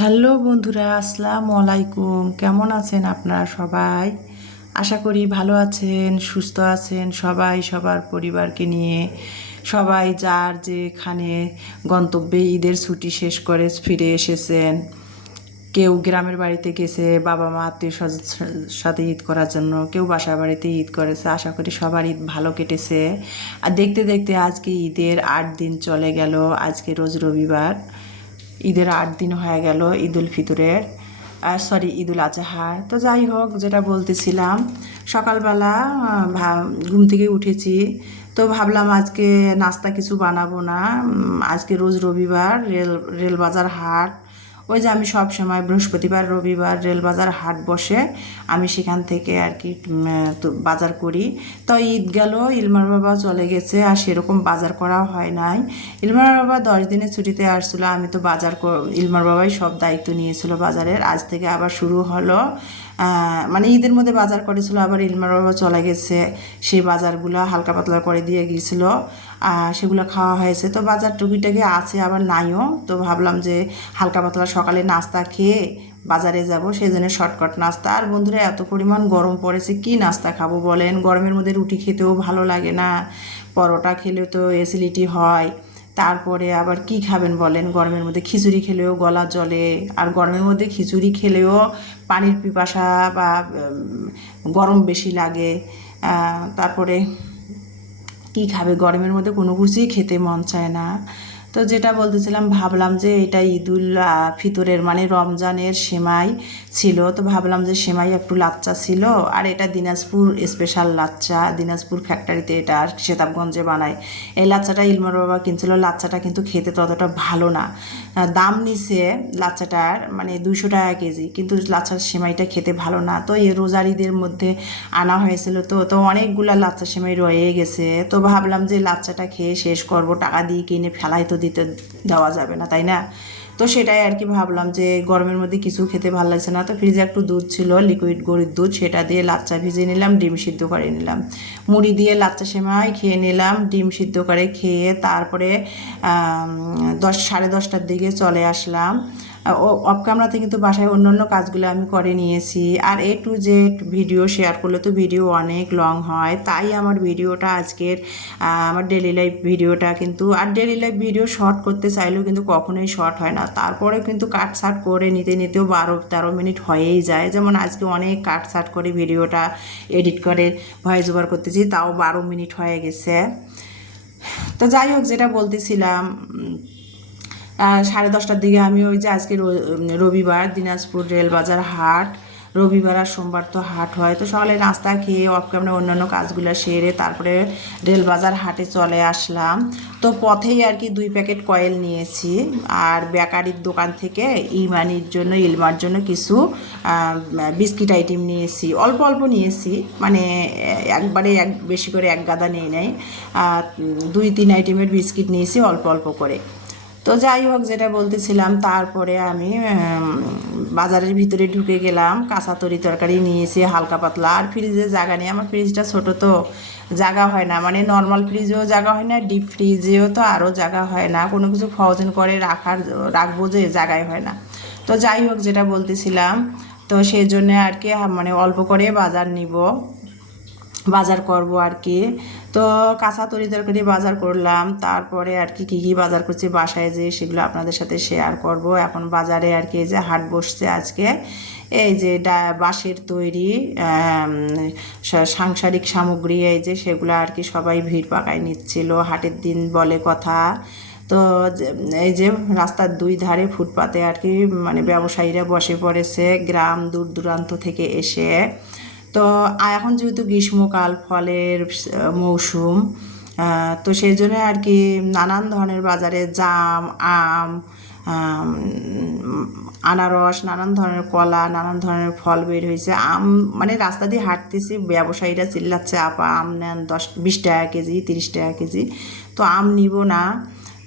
Hello বন্ধুরা, আসসালামু আলাইকুম। কেমন আছেন আপনারা সবাই? আশা করি ভালো আছেন, সুস্থ আছেন সবাই সবার পরিবারকে নিয়ে। সবাই যার যেখানে গন্তব্যে ঈদের ছুটি শেষ করে ফিরে এসেছেন। কেউ গ্রামের বাড়িতে গেছে বাবা মা আত্মীয় স্বজনের সাথে ঈদ করার জন্য, কেউ বাসার বাড়িতে ঈদ করেছে। আশা করি সবার ঈদ ভালো কেটেছে। আর দেখতে দেখতে আজকে ঈদের 8 দিন চলে গেল। আজকে রোজ রবিবার, ঈদের 8 দিন হয়ে গেল ঈদুল ফিতরের, ঈদুল আজহার। তো যাই হোক, যেটা বলতেছিলাম, সকালবেলা ঘুম থেকে উঠেছি। তো ভাবলাম আজকে নাস্তা কিছু বানাবো না। আজকে রোজ রবিবার, রেলবাজার হাট। ওই যে আমি সব সময় বৃহস্পতিবার রবিবার রেলবাজার হাট বসে, আমি সেখান থেকে আর কি তো বাজার করি। তো ঈদ গেল, ইলমার বাবা চলে গেছে, আর সেরকম বাজার করা হয় নাই। ইলমার বাবা 10 দিনের ছুটিতে আসছিলো, আমি তো ইলমার বাবাই সব দায়িত্ব নিয়েছিল বাজারের। আজ থেকে আবার শুরু হলো, মানে ঈদের মধ্যে বাজার করেছিল, আবার ইলমার বাবা চলে গেছে। সেই বাজারগুলো হালকা পাতলা করে দিয়ে গিয়েছিল, সেগুলো খাওয়া হয়েছে। তো বাজার টুকিটাকি আছে, আবার নাইও। তো ভাবলাম যে হালকা পাতলা সকালে নাস্তা খেয়ে বাজারে যাব, সেই জন্য শর্টকাট নাস্তা। আর বন্ধুরা, এত পরিমাণ গরম পড়েছে, কি নাস্তা খাবো বলেন? গরমের মধ্যে রুটি খেতেও ভালো লাগে না, পরোটা খেলেও তো অ্যাসিডিটি হয়। তারপরে আবার কি খাবেন বলেন? গরমের মধ্যে খিচুড়ি খেলেও গলা জ্বলে, আর গরমের মধ্যে খিচুড়ি খেলেও পানির পিপাসা বা গরম বেশি লাগে। তারপরে কি খাবে গরমের মধ্যে? কোনো কিছুই খেতে মন চায় না। তো যেটা বলতেছিলাম, ভাবলাম যে এটা ঈদুল ফিতরের মানে রমজানের সেমাই ছিল। তো ভাবলাম যে সেমাই একটু লাচ্চা ছিল, আর এটা দিনাজপুর স্পেশাল লাচ্চা, দিনাজপুর ফ্যাক্টরিতে এটা সেতাবগঞ্জে বানায়। এই লাচ্চাটা ইলমার বাবা কিনছিল। লাচ্চাটা কিন্তু খেতে ততটা ভালো না, দাম নিছে লাচ্চাটার মানে 200 টাকা কেজি, কিন্তু লাচ্চার সেমাইটা খেতে ভালো না। তো এই রোজার ঈদের মধ্যে আনা হয়েছিল, তো তো অনেকগুলা লাচ্চা সেমাই রয়ে গেছে। তো ভাবলাম যে লাচ্চাটা খেয়ে শেষ করব, টাকা দিয়ে কিনে ফেলাই তো দিতে দেওয়া যাবে না, তাই না? তো সেটাই আর কি ভাবলাম যে গরমের মধ্যে কিছু খেতে ভালো লাগছে না। তো ফ্রিজে একটু দুধ ছিল, লিকুইড গরুর দুধ, সেটা দিয়ে লাচ্চা ভিজিয়ে নিলাম, ডিম সিদ্ধ করে নিলাম। মুড়ি দিয়ে লাচ্চা সেমাই খেয়ে নিলাম, ডিম সিদ্ধ করে খেয়ে তারপরে 10 সাড়ে 10টার দিকে চলে আসলাম। অফ ক্যামেরাতে কিন্তু বাসায় অন্যান্য কাজগুলো আমি করে নিয়েছি। আর A to Z video share করলে তো ভিডিও অনেক লং হয়, তাই আমার ভিডিওটা আজকের আমার ডেলি লাইফ ভিডিওটা কিন্তু, আর ডেলি লাইফ ভিডিও শর্ট করতে চাইলেও কিন্তু কখনোই শর্ট হয় না। তারপরে কিন্তু কাটছাট করে নিতে নিতেও 12-13 মিনিট হয়েই যায়। যেমন আজকে অনেক কাটছাট করে ভিডিওটা এডিট করে ভয়েস ওভার করতেছি, তাও 12 মিনিট হয়ে গেছে। তো যাই হোক, যেটা বলতেছিলাম, 10:30টার দিকে আমি ওই যে আজকে রবিবার দিনাজপুর রেলবাজার হাট, রবিবার আর সোমবার তো হাট হয়। তো সকালে নাস্তা খেয়ে অফ ক্যামেরা অন্যান্য কাজগুলো সেরে তারপরে রেলবাজার হাটে চলে আসলাম। তো পথেই আর কি 2 প্যাকেট কয়েল নিয়েছি, আর বেকারির দোকান থেকে ইলমার জন্য কিছু বিস্কিট আইটেম নিয়েছি। অল্প অল্প নিয়েছি, মানে একবারে বেশি করে এক গাদা নিয়ে নেই, 2-3 আইটেমের বিস্কিট নিয়েছি অল্প অল্প করে। তো যাই হোক, যেটা বলতেছিলাম, তারপরে আমি বাজারের ভিতরে ঢুকে গেলাম। কাঁচা তরকারি নিয়েছি হালকা পাতলা, আর ফ্রিজে জায়গা নেই। আমার ফ্রিজটা ছোট, তো জায়গা হয় না, মানে নর্মাল ফ্রিজেও জায়গা হয় না, ডিপ ফ্রিজেও তো আরও জায়গা হয় না, কোনো কিছু ফ্রোজেন করে রাখবো যে জায়গায় হয় না। তো যাই হোক, যেটা বলতেছিলাম, তো সেই জন্যে আর কি মানে অল্প করে বাজার নিব, বাজার করব আর কি। তো কাঁচা তরকারি বাজার করলাম, তারপরে আর কি কী কী বাজার করছি বাসায় যেয়ে সেগুলো আপনাদের সাথে শেয়ার করব। এখন বাজারে আর কি এই যে হাট বসছে আজকে, এই যে বাঁশের তৈরি সাংসারিক সামগ্রী, এই যে সেগুলো আর কি সবাই ভিড় পাকায় নিচ্ছিল, হাটের দিন বলে কথা। তো এই যে রাস্তার 2 ধারে ফুটপাতে আর কি মানে ব্যবসায়ীরা বসে পড়েছে, গ্রাম দূর দূরান্ত থেকে এসে। তো এখন যেহেতু গ্রীষ্মকাল, ফলের মৌসুম, তো সেই জন্য আর কি নানান ধরনের বাজারে জাম, আম, আনারস, নানান ধরনের কলা, নানান ধরনের ফল বের হয়েছে। আম মানে রাস্তা দিয়ে হাঁটতেছি, ব্যবসায়ীরা চিল্লাচ্ছে, আপা আম নেন 10-20 টাকা কেজি, 30 টাকা কেজি। তো আম নিব না।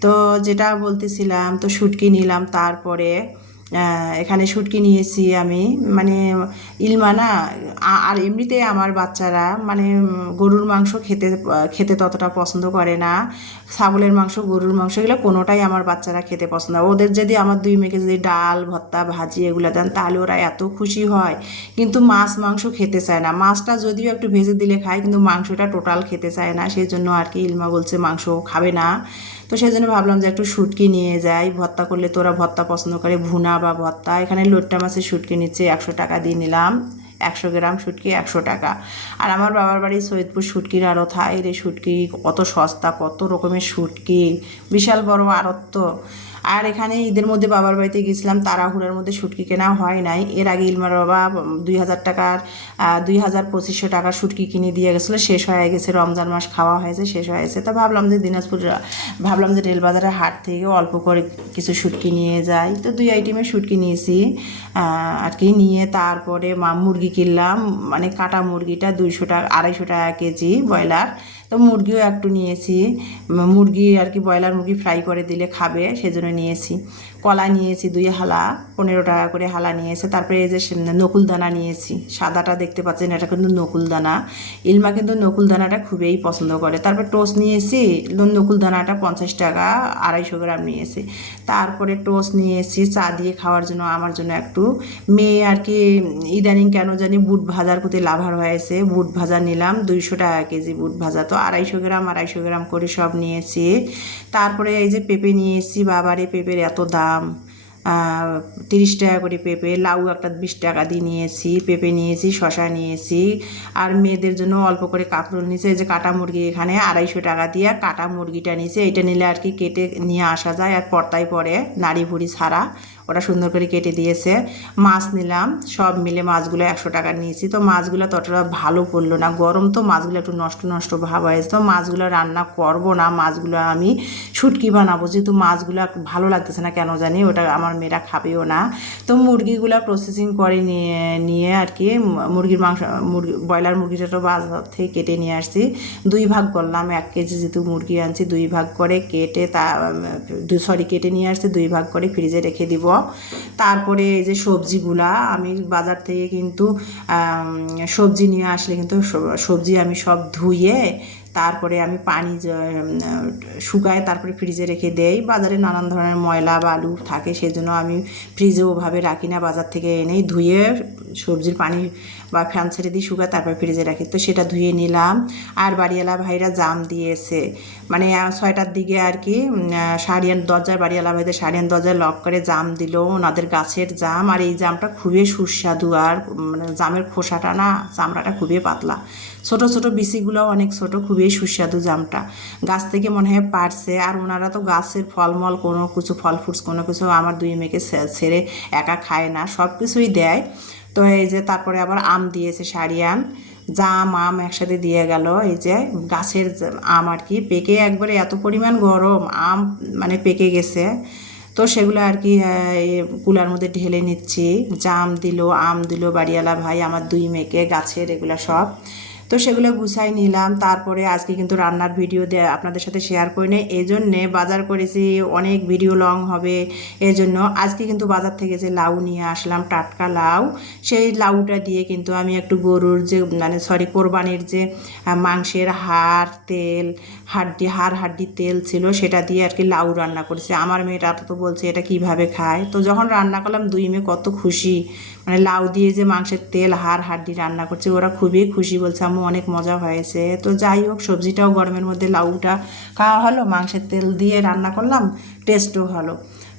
তো যেটা বলতেছিলাম, তো শুটকি নিলাম, তারপরে এখানে শুটকি নিয়েছি আমি, মানে ইলমা না আর এমনিতে আমার বাচ্চারা মানে গরুর মাংস খেতে খেতে ততটা পছন্দ করে না। ছাগলের মাংস, গরুর মাংস এগুলো কোনোটাই আমার বাচ্চারা খেতে পছন্দ করে। ওদের যদি আমার দুই মেয়েকে যদি ডাল ভর্তা ভাজি এগুলো দেন তাহলে ওরা এত খুশি হয়, কিন্তু মাছ মাংস খেতে চায় না। মাছটা যদিও একটু ভেজে দিলে খায়, কিন্তু মাংসটা টোটাল খেতে চায় না। সেই জন্য আর কি ইলমা বলছে মাংস খাবে না। তো সেই জন্য ভাবলাম যে একটু শুটকি নিয়ে যাই, ভর্তা করলে তোরা ভর্তা পছন্দ করে, ভুনা বা ভর্তা। এখানে লোট্টা মাছের শুটকি নিচ্ছে 100 টাকা দিয়ে নিলাম, 100 গ্রাম শুটকি 100 টাকা। আর আমার বাবার বাড়ি সৈয়দপুর শুটকির আড়ত, হয় রে শুটকি কত সস্তা, কত রকমের শুটকি, বিশাল বড় আড়ত তো। আর এখানে ঈদের মধ্যে বাবার বাড়িতে গেছিলাম, তাড়াহুড়ার মধ্যে শুটকি কেনা হয় নাই। এর আগে ইলমার বাবা 2000 টাকার 2500 টাকার শুটকি কিনে দিয়ে গেছিলো, শেষ হয়ে গেছে। রমজান মাস খাওয়া হয়েছে, শেষ হয়ে গেছে। তো ভাবলাম যে দিনাজপুর, ভাবলাম যে রেলবাজারের হাট থেকে অল্প করে কিছু শুটকি নিয়ে যাই। তো 2 আইটেমের শুটকি নিয়েছি আর কি। নিয়ে তারপরে মুরগি কিনলাম, মানে কাটা মুরগিটা 200 টাকা, 250 টাকা কেজি ব্রয়লার। তো মুরগিও একটু নিয়েছি, মুরগি আর কি ব্রয়লার মুরগি ফ্রাই করে দিলে খাবে, সেজন্য নিয়েছি। কলা নিয়েছি 2 হালা, 15 টাকা করে হালা নিয়েছে। তারপরে এই যে নকুল দানা নিয়েছি, সাদাটা দেখতে পাচ্ছেন, এটা কিন্তু নকুল দানা। ইলমা কিন্তু নকুল দানাটা খুবই পছন্দ করে। তারপর টোস্ট নিয়েছি, নকুল দানাটা 50 টাকা, 250 গ্রাম নিয়েছি। তারপরে টোস্ট নিয়েছি চা দিয়ে খাওয়ার জন্য, আমার জন্য একটু। মেয়ে আর কি ইদানিং কেন জানি বুট ভাজার প্রতি লাভার হয়েছে, বুট ভাজা নিলাম 200 টাকা কেজি বুট ভাজা। তো 250 গ্রাম 250 গ্রাম করে সব নিয়েছি। তারপরে এই যে পেঁপে নিয়েছি, বাবারে পেঁপের এত দাম, 30 টাকা করে পেঁপে। লাউ একটা 20 টাকা দিয়ে নিয়েছি, পেঁপে নিয়েছি, শশা নিয়েছি। আর মেয়েদের জন্য অল্প করে কাঁকরোল নিয়েছি। এই যে কাটা মুরগি, এখানে 250 টাকা দিয়ে কাটা মুরগিটা নিয়েছি। এইটা নিলে আর কি কেটে নিয়ে আসা যায়, আর পর্দায় পরে নাড়ি ভুড়ি ছাড়া, ওটা সুন্দর করে কেটে দিয়েছে। মাছ নিলাম, সব মিলে মাছগুলো 100 টাকা নিয়েছি। তো মাছগুলো ততটা ভালো পড়লো না, গরম তো মাছগুলো একটু নষ্ট নষ্ট ভাব হয়েছে। তো মাছগুলো রান্না করব না, মাছগুলো আমি শুটকি বানাবো, যেহেতু মাছগুলো ভালো লাগতেছে না কেন জানি, ওটা আমার মেয়েরা খাবেও না। তো মুরগিগুলো প্রসেসিং করে নিয়ে নিয়ে আর কি মুরগির মাংস, ব্রয়লার মুরগিটা তো বাজার থেকে কেটে নিয়ে আসছি। 2 ভাগ করলাম, 1 কেজি যেহেতু মুরগি আনছি, 2 ভাগ করে কেটে কেটে নিয়ে আসছি, 2 ভাগ করে ফ্রিজে রেখে দিব। তারপরে এই যে সবজিগুলা আমি বাজার থেকে কিন্তু সবজি নিয়ে আসলে কিন্তু সবজি আমি সব ধুয়ে তারপরে আমি পানি শুকায় তারপরে ফ্রিজে রেখে দেই। বাজারে নানান ধরনের ময়লা বালু থাকে, সেজন্য আমি ফ্রিজে ওভাবে রাখি না, বাজার থেকে এনেই ধুয়ে সবজির পানি বা ফ্যান ছেড়ে দিই শুকায়, তারপরে ফ্রিজে রাখি। তো সেটা ধুয়ে নিলাম। আর বাড়িওয়ালা ভাইরা জাম দিয়েছে, মানে 6টার দিকে আর কি সারিয়ান দরজার, বাড়িওয়ালা ভাইদের সারিয়ান দরজায় লক করে জাম দিল, ওনাদের গাছের জাম। আর এই জামটা খুবই সুস্বাদু, আর মানে জামের খোসাটা না, চামড়াটা খুবই পাতলা, ছোট ছোট বিচিগুলো অনেক ছোট, খুবই সুস্বাদু জামটা। গাছ থেকে মনে হয় পারছে। আর ওনারা তো গাছের ফলমল কোনো কিছু, ফল ফ্রুটস কোনো কিছু আমার 2 মেয়েকে ছেড়ে একা খায় না, সব কিছুই দেয়। তো এই যে তারপরে আবার আম দিয়েছে সারিয়ান, জাম আম একসাথে দিয়ে গেল। এই যে গাছের আম আর কি পেকে একবারে এত পরিমাণ গরম আম, মানে পেকে গেছে। তো সেগুলো আর কি কুলার মধ্যে ঢেলে নিচ্ছি। জাম দিল, আম দিল বাড়িওয়ালা ভাই আমার 2 মেয়েকে, গাছের এগুলো সব। তো সেগুলো গুছাই নিলাম। তারপরে আজকে কিন্তু রান্নার ভিডিও আপনাদের সাথে শেয়ার করি না, এই জন্যে বাজার করেছি, অনেক ভিডিও লং হবে এই জন্য। আজকে কিন্তু বাজার থেকে যে লাউ নিয়ে আসলাম, টাটকা লাউ, সেই লাউটা দিয়ে কিন্তু আমি একটু গরুর যে মানে কোরবানির যে মাংসের হাড় তেল ছিল, সেটা দিয়ে আর কি লাউ রান্না করেছি। আমার মেয়েটা তো বলছে এটা কিভাবে খায়। তো যখন রান্না করলাম 2 মেয়ে কত খুশি, মানে লাউ দিয়ে যে মাংসের তেল হাড়ি রান্না করছে, ওরা খুবই খুশি, বলছে আম্মু অনেক মজা হয়েছে। তো যাই হোক, সবজিটাও গরমের মধ্যে লাউটা খাওয়া হলো, মাংসের তেল দিয়ে রান্না করলাম, টেস্টও হলো।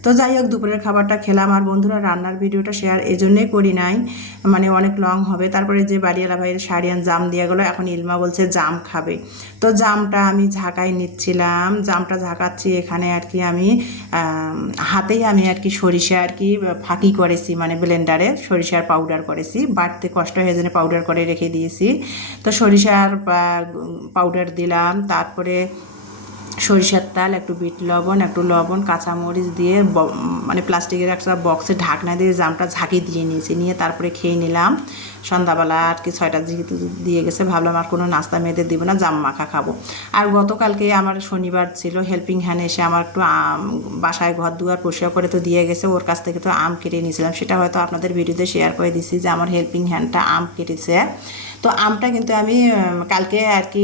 তো যাই হোক, দুপুরের খাবারটা খেলাম। আর বন্ধুরা, রান্নার ভিডিওটা শেয়ার এজন্যই করি নাই, মানে অনেক লং হবে। তারপরে যে বাড়িওয়ালা ভাইয়ের সারিয়ান জাম দিয়ে গেলো, এখন ইলমা বলছে জাম খাবে। তো জামটা আমি ঝাঁকাই নিচ্ছিলাম, জামটা ঝাঁকাচ্ছি। এখানে আর কি আমি হাতেই আমি আর কি সরিষা আর কি ফাঁকি করেছি, মানে ব্লেন্ডারে সরিষার পাউডার করেছি, বাটতে কষ্ট হয়ে যেন পাউডার করে রেখে দিয়েছি। তো সরিষার পাউডার দিলাম, তারপরে সরিষার তেল, একটু বিট লবণ, একটু লবণ, কাঁচামরিচ দিয়ে মানে প্লাস্টিকের একটা বক্সে ঢাকনা দিয়ে জামটা ঝাঁকি দিয়ে নিয়েছি, নিয়ে তারপরে খেয়ে নিলাম। সন্ধ্যাবেলা আর কি 6টার দিকে দিয়ে গেছে, ভাবলাম আর কোনো নাস্তা মেয়েদের দিব না, জাম মাখা খাবো। আর গতকালকে আমার শনিবার ছিল, হেল্পিং হ্যান্ড এসে আমার একটু বাসায় ঘর দুয়ার পরিষ্কার করে তো দিয়ে গেছে, ওর কাছ থেকে তো আম কেটে নিয়েছিলাম, সেটা হয়তো আপনাদের ভিডিওতে শেয়ার করে দিছি যে আমার হেল্পিং হ্যান্ডটা আম কেটেছে। তো আমটা কিন্তু আমি কালকে আর কি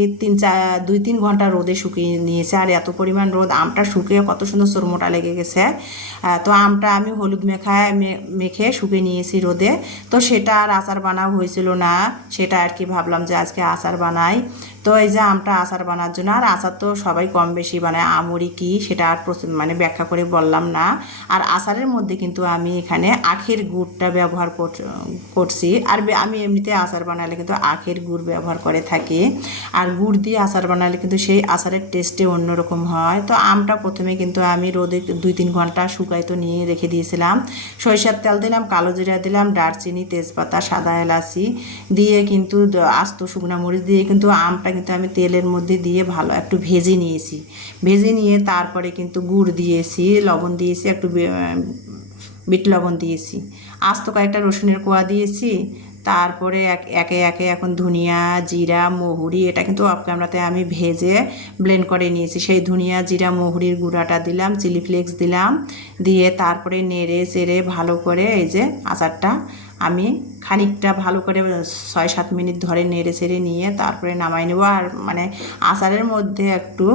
2-3 ঘন্টা রোদে শুকিয়ে নিয়েছি, আর এত পরিমাণ রোদ, আমটা শুকিয়ে কত সুন্দর চর্মটা লেগে গেছে। তো আমটা আমি হলুদ মেখে শুকিয়ে নিয়েছি রোদে। তো সেটা আর আচার বানাও হয়েছিল না, সেটা আর কি ভাবলাম যে আজকে আচার বানাই। তো এই যে আমটা আচার বানার জন্য, আর আচার তো সবাই কম বেশি বানায়, আমরি কি সেটা আর মানে ব্যাখ্যা করে বললাম না। আর আচারের মধ্যে কিন্তু আমি এখানে আখের গুড়টা ব্যবহার করছি। আর আমি এমনিতে আচার বানালে কিন্তু আখের গুড় ব্যবহার করে থাকি, আর গুড় দিয়ে আচার বানালে কিন্তু সেই আচারের টেস্টে অন্যরকম হয়। তো আমটা প্রথমে কিন্তু আমি রোদে 2-3 ঘন্টা শুকাইতো নিয়ে রেখে দিয়েছিলাম। সরিষার তেল দিলাম, কালো জিরা দিলাম, দারচিনি, তেজপাতা, সাদা এলাচি দিয়ে কিন্তু আস্ত শুকনো মরিচ দিয়ে কিন্তু আমটা কিন্তু আমি তেলের মধ্যে দিয়ে ভালো একটু ভেজে নিয়েছি। ভেজে নিয়ে তারপরে কিন্তু গুড় দিয়েছি, লবণ দিয়েছি, একটু বিট লবণ দিয়েছি, আস্ত কয়েকটা রসুনের কোয়া দিয়েছি। তারপরে একে একে এখন ধনিয়া, জিরা, মহুরি, এটা কিন্তু অফ ক্যামেরাতে আমি ভেজে ব্লেন্ড করে নিয়েছি, সেই ধনিয়া, জিরা, মহুরির গুঁড়াটা দিলাম, চিলি ফ্লেক্স দিলাম, দিয়ে তারপরে নেড়ে চেড়ে ভালো করে এই যে আচারটা আমি খানিকটা ভালো করে 6-7 মিনিট ধরে নেড়ে চেড়ে নিয়ে তারপরে নামাই নেবো। আর মানে আচারের মধ্যে একটু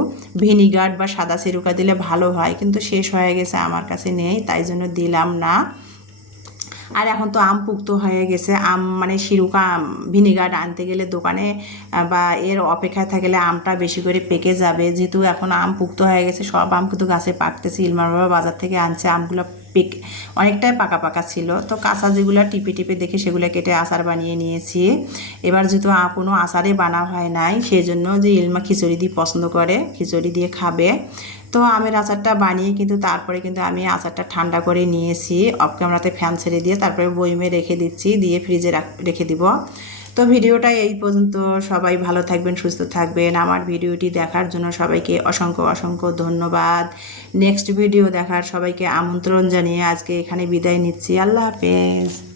ভিনিগার বা সাদা সিরকা দিলে ভালো হয়, কিন্তু শেষ হয়ে গেছে, আমার কাছে নেই, তাই জন্য দিলাম না। আর এখন তো আম পুক্ত হয়ে গেছে, আম মানে সিরকা ভিনিগার আনতে গেলে দোকানে বা এর অপেক্ষায় থাকলে আমটা বেশি করে পেকে যাবে, যেহেতু এখন আম পুক্ত হয়ে গেছে, সব আম কিন্তু গাছে পাকতেছে। ইলমার বাবা বাজার থেকে আনছে, আমগুলো অনেকটাই পাকা পাকা ছিল, তো কাঁচা যেগুলো টিপে টিপে দেখে সেগুলো কেটে আচার বানিয়ে নিয়েছি। এবার যেহেতু কোনো আচারে বানা হয় নাই, সেই জন্য যে ইলমা খিচুড়ি দিয়ে পছন্দ করে, খিচুড়ি দিয়ে খাবে। তো আমের আচারটা বানিয়ে কিন্তু তারপরে কিন্তু আমি আচারটা ঠান্ডা করে নিয়েছি, অফ ক্যামেরাতে ফ্যান ছেড়ে দিয়ে তারপরে বয়মে রেখে দিচ্ছি, দিয়ে ফ্রিজে রেখে দিব। তো ভিডিওটা এই পর্যন্ত, সবাই ভালো থাকবেন, সুস্থ থাকবেন। আমার ভিডিওটি দেখার জন্য সবাইকে অসংখ্য অসংখ্য ধন্যবাদ। নেক্সট ভিডিও দেখার সবাইকে আমন্ত্রণ জানিয়ে আজকে এখানে বিদায় নিচ্ছি। আল্লাহ হাফেজ।